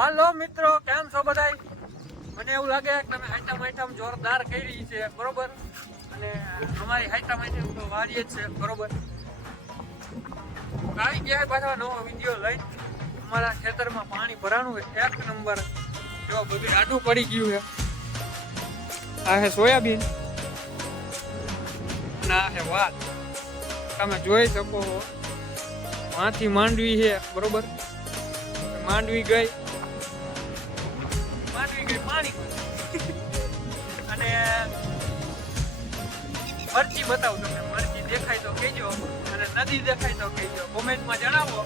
હાલો મિત્રો, કેમ છો બધાય? મને એવું લાગે કે તમે આઈટમ જોરદાર કરી છે, બરોબર? અને અમારી આઈટમ તો વારીએ જ છે, બરોબર? આવી ગયા પાછા નવો વિડીયો લઈને. અમારા ખેતરમાં પાણી ભરાણું હોય એક નંબર. જો બધું આડું પડી ગયું છે. આ છે સોયાબીન અને આ છે વાત. તમે જોઈ શકો માંથી માંડવી છે, બરોબર? માંડવી ગઈ પાણી અને મરચી બતાવું તમને. મરચી દેખાય તો કહેજો અને નદી દેખાય તો કહેજો. કોમેન્ટમાં જણાવો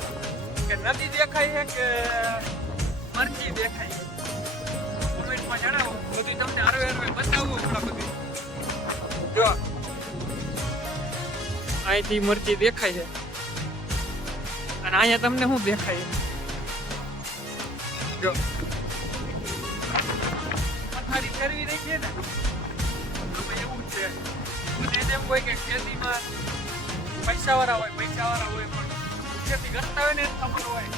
કે નદી દેખાય છે કે મરચી દેખાય છે. કોમેન્ટમાં જણાવો. બધી તમને હરવે બતાવું. બધી જો અહીંથી મરચી દેખાય છે અને અહીંયા તમને શું દેખાય છે? જો પથારી ફેરવી રહી છે ને, એવું જ છે. એને એમ હોય કે ખેતીમાં પૈસાવાળા હોય પણ ખેતી કરતા હોય ને ખબર હોય.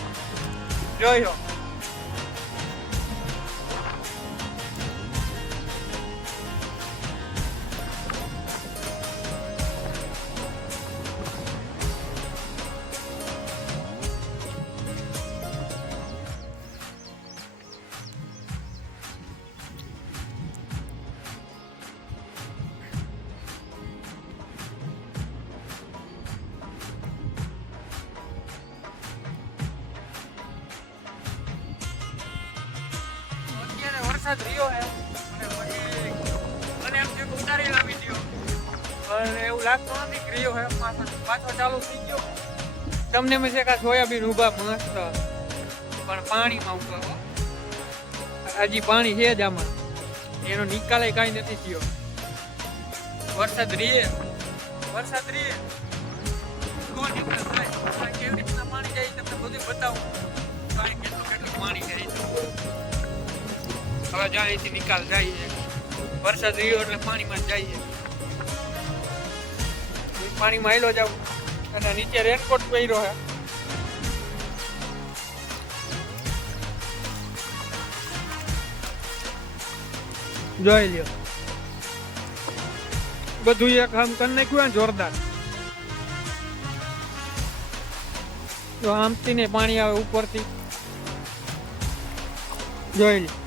જોયો વરસાદ રહ્યો હે અને પછી મને એમ થયું ઉતારી લાવી દો, પણ એવું લાગતું નથી કે રહ્યો હે. પાછો ચાલુ થઈ ગયો. તમને મેં છે કે સોયાબીન ઊભા મસ્ત પણ પાણીમાં ઉભા. હજી પાણી છે જ આમાં, એનો નિકાલે કાંઈ નથી થયો. વરસાદ રીએ તો નિકાલ થાય. કેવી રીતના પાણી જાય તમને બધું બતાવું. પાણી કેટલું પાણી જાય. હવે જ્યાં અહીંથી નિકાલ જાય છે. વરસાદ રહ્યો એટલે પાણીમાં જ જાય છે. પાણીમાં હેલો જાવ અને નીચે રેનકોટ પહેર્યો છે. જોઈ લ્યો બધું એક આમ કરી નાખ્યું જોરદાર. તો આમથી ને પાણી આવે ઉપરથી. જોઈ લ્યો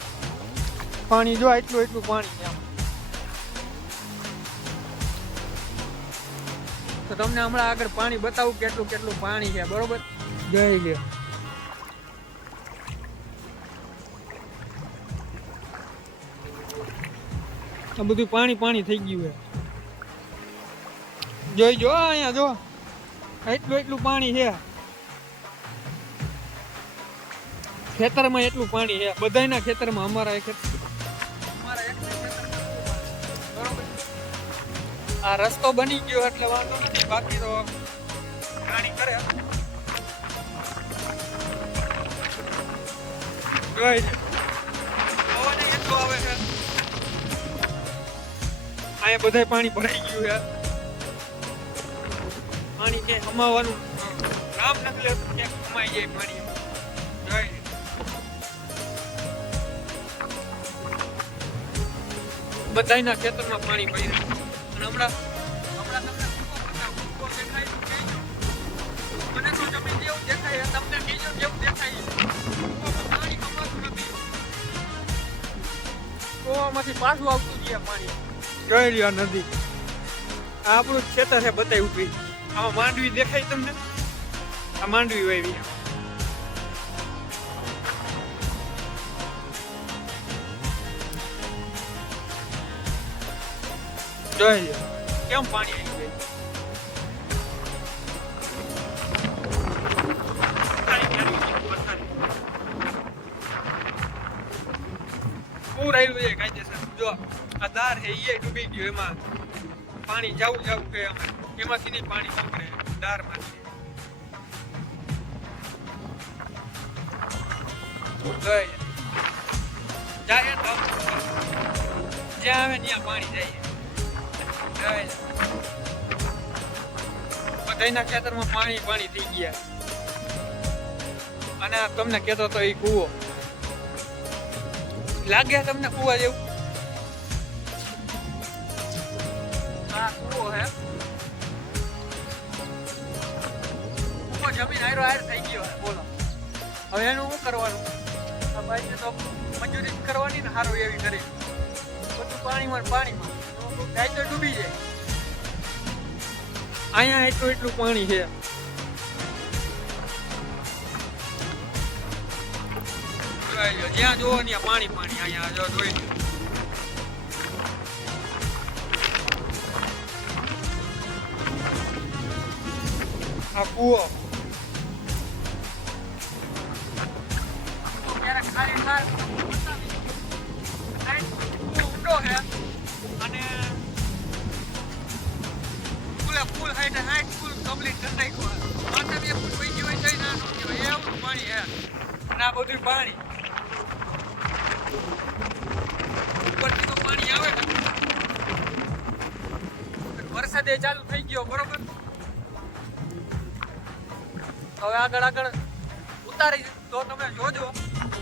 પાણી, જો એટલું પાણી છે. તો તમને હમણાં આગળ પાણી બતાવું કેટલું પાણી છે, બરોબર? જોઈ લ્યો આ બધું પાણી થઈ ગયું છે. જોઈજો અહીંયા જો એટલું પાણી છે. ખેતરમાં એટલું પાણી છે. બધાના ખેતરમાં, અમારા બરોબર. આ રસ્તો બની ગયો એટલે વાંધો નથી, બાકી તો પાણી કરે. જોઈ પવન એટલું આવે છે. અહીંયા બધા પાણી ભરાઈ ગયું છે. પાણી કે હમાવાનું નામ નથી લેતું, ક્યાંક હમાઈ જાય પાણી. જોઈ બધાના ખેતરમાં પાણી પડી રહ્યું. અને હમણાં તમને ભૂકો દેખાય તો કહેજો. મને તો જમીન જેવું દેખાય, તમને કહેજો જેવું દેખાય. પાણી કમાતું નથી. કૂવામાંથી પાછું આવતું છે પાણી. જોઈ લ્યો નદી. આ આપણું ખેતર છે, બતાવી ઉભી. આમાં માંડવી દેખાય તમને? આ માંડવી વાવી. જોઈ લ્યો કેમ પાણી આવી ગયું. પૂર આવેલું છે કાયદેસર. જો આ દાર છે એ ડૂબી ગયું. એમાં પાણી જવું કે એમાંથી નહીં પાણી ઉતરે દારમાંથી. જાય જ્યાં આવે ત્યાં પાણી જાય. બધાના ખેતરમાં પાણી થઈ ગયા. અને તમને કહેતો તો એ કૂવો લાગે તમને કુવા જેવું? હા કુવો હે. કુવો જમીન હારો હાર થઈ ગયો હે. બોલો હવે એનું શું કરવાનું? આ ભાઈને તો મજૂરી જ કરવાની ને હારો એવી કરી બધું પાણીમાં ગાય તો ડૂબી જાય. અહીંયા એટલું પાણી છે. જ્યાં જોવો ત્યાં પાણી અહીંયા જો જોઈ લો. આ કુવો ક્યારેક ખાલી થાય ઊંડો છે અને ફૂલ હાઈટ ફૂલ કમ્પ્લીટ કરી નાખ્યો. માથે બે ફૂલ વહી ગયો હોય ના એવું પાણી છે. અને આ બધું પાણી ઉપરથી તો પાણી આવે ને. વરસાદ ચાલુ થઈ ગયો બરોબર. હવે આગળ ઉતારી તો તમે જોજો.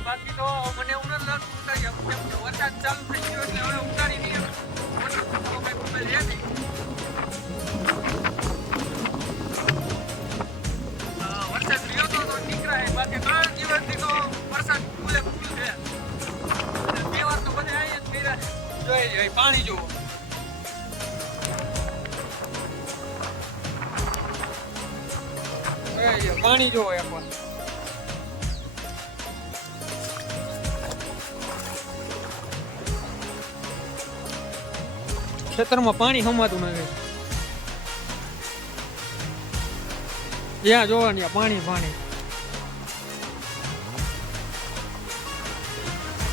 બાકી તો મને એવું નથી લાગતું ઉતારી કેમ કે વરસાદ ચાલુ થઈ ગયો એટલે હવે ઉતારી નહીં. વરસાદ રહ્યો તો નીકળાય. બાકી 3 દિવસથી તો વરસાદ ફૂલ છે. તહેવાર તો બધા અહીંયા જ કર્યા જોઈ પાણી જોવો. પાણી જોવો એકવાર. ખેતરમાં પાણી સમાતું નથી. જ્યાં જોવા ત્યાં પાણી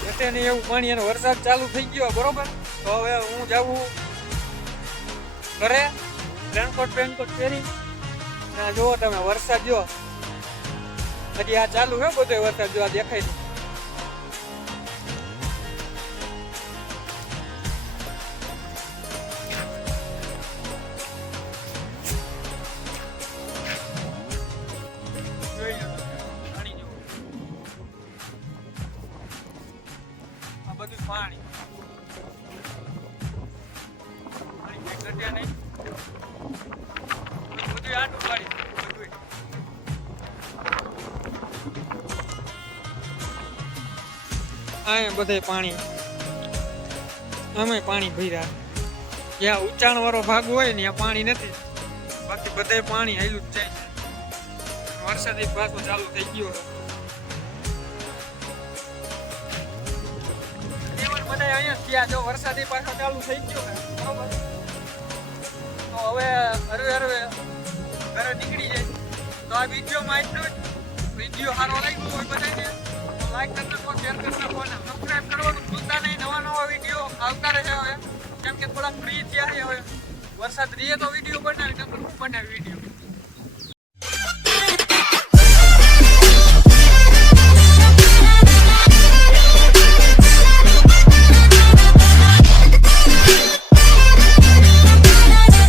એટલે ને એવું પાણી. અને વરસાદ ચાલુ થઈ ગયો બરોબર. તો હવે હું જાઉં ઘરે રેનકોટ પહેરી. જુઓ તમે વરસાદ જો હજી આ ચાલુ છે બધો વરસાદ જો આ દેખાય છે. આ બધું પાણી ઘટ્યા નહીં. બધું આટું પાડી અહીંયા બધે પાણી. આમાં પાણી ભર્યા. જ્યાં ઊંચાણ વાળો ભાગ હોય ને ત્યાં પાણી નથી. બાકી બધે પાણી હાલ્યું જ જાય. વરસાદી પાછો ચાલુ થઈ ગયો. બધા અહીંયા ત્યાં જો વરસાદી પાછો ચાલુ થઈ ગયો બરોબર. તો હવે હરવે ઘરે નીકળી જાય. તો આ વિડીયોમાં એટલું જ. વિડીયો સારો લાગ્યો હોય બધાને લાઈક કરી નાખો, શેર કરી નાખો અને સબસ્ક્રાઈબ કરવાનું ભૂલતા નહીં. નવા વિડીયો આવતા રહે હવે. કેમ કે થોડાક ફ્રી થયા હવે. વરસાદ રહીએ તો વિડીયો બનાવી, નકર હું બનાવી વિડીયો.